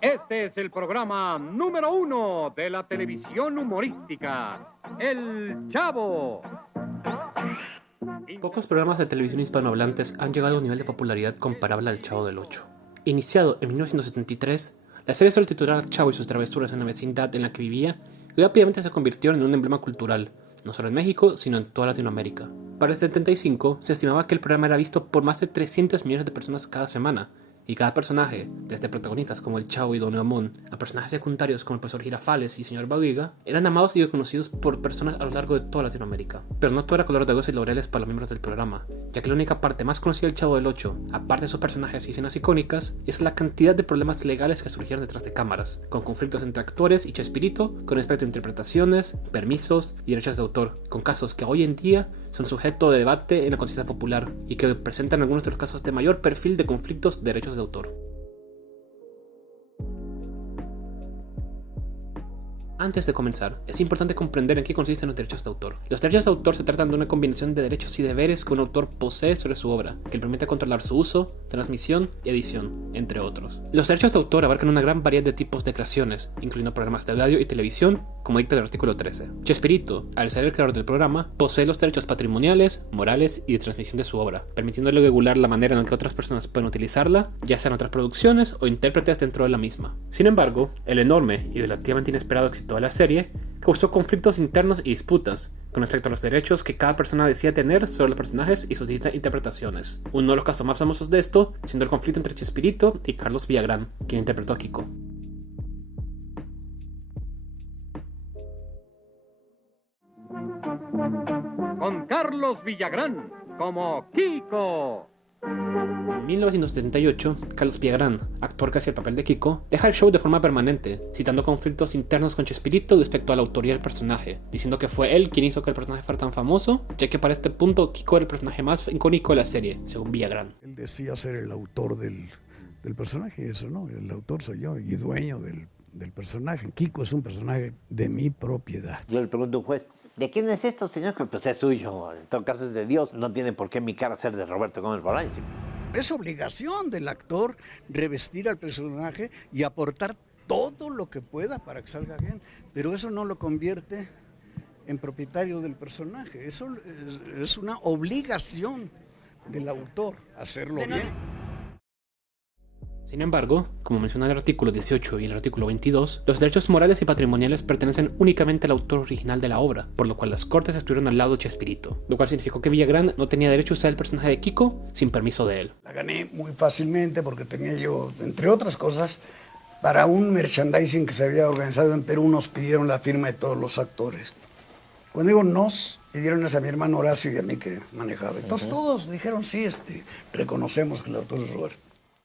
Este es el programa número 1 de la televisión humorística, El Chavo. Pocos programas de televisión hispanohablantes han llegado a un nivel de popularidad comparable al Chavo del Ocho. Iniciado en 1973, la serie sobre el titular Chavo y sus travesuras en la vecindad en la que vivía rápidamente se convirtió en un emblema cultural, no solo en México, sino en toda Latinoamérica. Para el 75, se estimaba que el programa era visto por más de 300 millones de personas cada semana, y cada personaje, desde protagonistas como el Chavo y Don Ramón, a personajes secundarios como el profesor Girafales y Señor Barriga, eran amados y reconocidos por personas a lo largo de toda Latinoamérica. Pero no todo era color de rosa y laureles para los miembros del programa, ya que la única parte más conocida del Chavo del Ocho, aparte de sus personajes y escenas icónicas, es la cantidad de problemas legales que surgieron detrás de cámaras, con conflictos entre actores y Chespirito, con respecto a interpretaciones, permisos y derechos de autor, con casos que hoy en día son sujeto de debate en la conciencia popular y que presentan algunos de los casos de mayor perfil de conflictos de derechos de autor. Antes de comenzar, es importante comprender en qué consisten los derechos de autor. Los derechos de autor se tratan de una combinación de derechos y deberes que un autor posee sobre su obra, que le permite controlar su uso, transmisión y edición, entre otros. Los derechos de autor abarcan una gran variedad de tipos de creaciones, incluyendo programas de radio y televisión, como dicta el artículo 13. Chespirito, al ser el creador del programa, posee los derechos patrimoniales, morales y de transmisión de su obra, permitiéndole regular la manera en la que otras personas pueden utilizarla, ya sean otras producciones o intérpretes dentro de la misma. Sin embargo, el enorme y relativamente inesperado éxito de la serie causó conflictos internos y disputas con respecto a los derechos que cada persona decía tener sobre los personajes y sus distintas interpretaciones. Uno de los casos más famosos de esto siendo el conflicto entre Chespirito y Carlos Villagrán, quien interpretó a Kiko. Con Carlos Villagrán como Kiko. En 1978, Carlos Villagrán, actor que hacía el papel de Kiko, deja el show de forma permanente, citando conflictos internos con Chespirito respecto a la autoría del personaje, diciendo que fue él quien hizo que el personaje fuera tan famoso, ya que para este punto Kiko era el personaje más icónico de la serie, según Villagrán. Él decía ser el autor del personaje, eso no, el autor soy yo y dueño del personaje. Kiko es un personaje de mi propiedad. Yo le pregunto a un juez, ¿de quién es esto, señor? Que pues es suyo, en todo caso es de Dios, no tiene por qué mi cara ser de Roberto Gómez Bolaños. Es obligación del actor revestir al personaje y aportar todo lo que pueda para que salga bien, pero eso no lo convierte en propietario del personaje, eso es una obligación del autor hacerlo bien. Sin embargo, como menciona el artículo 18 y el artículo 22, los derechos morales y patrimoniales pertenecen únicamente al autor original de la obra, por lo cual las cortes estuvieron al lado de Chespirito, lo cual significó que Villagrán no tenía derecho a usar el personaje de Kiko sin permiso de él. La gané muy fácilmente porque tenía yo, entre otras cosas, para un merchandising que se había organizado en Perú, nos pidieron la firma de todos los actores. Cuando digo nos, pidieron a mi hermano Horacio y a mí que manejaba. Entonces todos dijeron, sí, reconocemos que el autor es Roberto.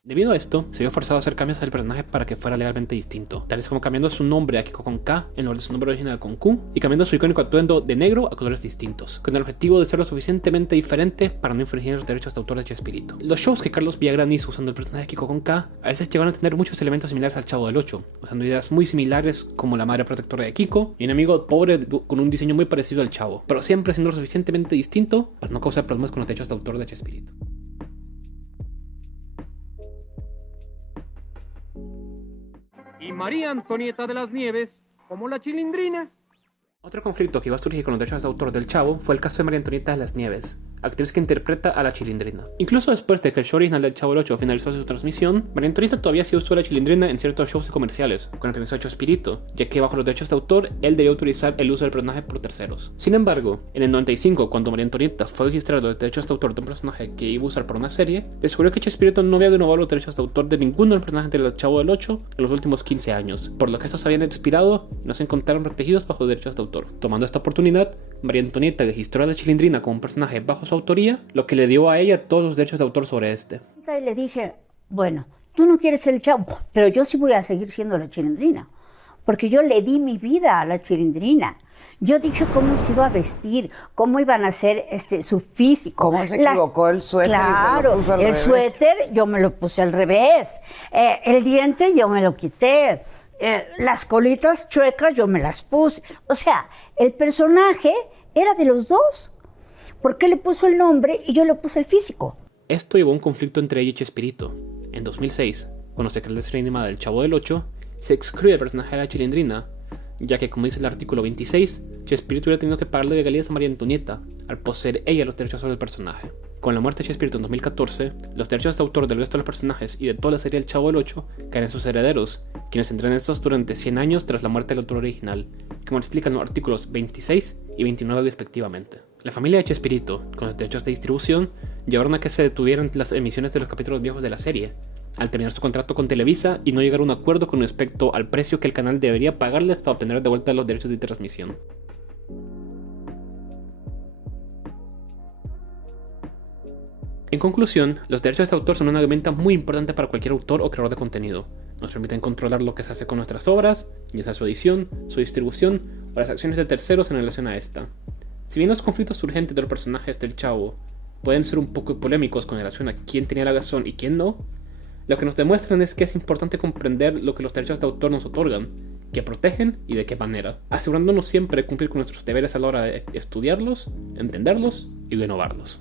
Debido a esto, se vio forzado a hacer cambios al personaje para que fuera legalmente distinto, tales como cambiando su nombre a Kiko con K en lugar de su nombre original con Q, y cambiando su icónico atuendo de negro a colores distintos, con el objetivo de ser lo suficientemente diferente para no infringir los derechos de autor de Chespirito. Los shows que Carlos Villagrán hizo usando el personaje de Kiko con K a veces llegaron a tener muchos elementos similares al Chavo del Ocho, usando ideas muy similares como la madre protectora de Kiko y un amigo pobre con un diseño muy parecido al Chavo, pero siempre siendo lo suficientemente distinto para no causar problemas con los derechos de autor de Chespirito. Y María Antonieta de las Nieves como la Chilindrina. Otro conflicto que iba a surgir con los derechos de autor del Chavo fue el caso de María Antonieta de las Nieves, actriz que interpreta a la Chilindrina. Incluso después de que el show original del Chavo del Ocho finalizó su transmisión, María Antonieta todavía sí usó a la Chilindrina en ciertos shows y comerciales, con el permiso de Chespirito, ya que bajo los derechos de autor, él debía autorizar el uso del personaje por terceros. Sin embargo, en el 95, cuando María Antonieta fue registrada los derechos de autor de un personaje que iba a usar para una serie, descubrió que Chespirito no había renovado los derechos de autor de ninguno de los personajes del Chavo del Ocho en los últimos 15 años, por lo que estos habían expirado y no se encontraron protegidos bajo derechos de autor. Tomando esta oportunidad, María Antonieta registró a la Chilindrina como un personaje bajo su autoría, lo que le dio a ella todos los derechos de autor sobre este. Y le dije, bueno, tú no quieres ser el Chavo, pero yo sí voy a seguir siendo la Chilindrina, porque yo le di mi vida a la Chilindrina. Yo dije cómo se iba a vestir, cómo iban a hacer su físico. ¿Cómo se equivocó el suéter? Claro, y se lo puso al revés? Suéter yo me lo puse al revés, el diente yo me lo quité, las colitas chuecas yo me las puse. O sea, el personaje era de los dos. ¿Por qué le puso el nombre y yo le puse el físico? Esto llevó a un conflicto entre ella y Chespirito. En 2006, Cuando se crea la serie animada del Chavo del Ocho, se excluye el personaje de la Chilindrina, ya que, como dice el artículo 26, Chespirito hubiera tenido que pagarle regalías a María Antonieta al poseer ella los derechos sobre el personaje. Con la muerte de Chespirito en 2014, los derechos de autor del resto de los personajes y de toda la serie El Chavo del Ocho caen en sus herederos, quienes tendrán estos durante 100 años tras la muerte del autor original, como explican los artículos 26 y 29 respectivamente. La familia de Chespirito, con los derechos de distribución, llevaron a que se detuvieran las emisiones de los capítulos viejos de la serie, al terminar su contrato con Televisa y no llegar a un acuerdo con respecto al precio que el canal debería pagarles para obtener de vuelta los derechos de transmisión. En conclusión, los derechos de autor son una herramienta muy importante para cualquier autor o creador de contenido. Nos permiten controlar lo que se hace con nuestras obras, ya sea su edición, su distribución o las acciones de terceros en relación a esta. Si bien los conflictos urgentes de los personajes del Chavo pueden ser un poco polémicos con relación a quién tenía la razón y quién no, lo que nos demuestran es que es importante comprender lo que los derechos de autor nos otorgan, que protegen y de qué manera, asegurándonos siempre de cumplir con nuestros deberes a la hora de estudiarlos, entenderlos y renovarlos.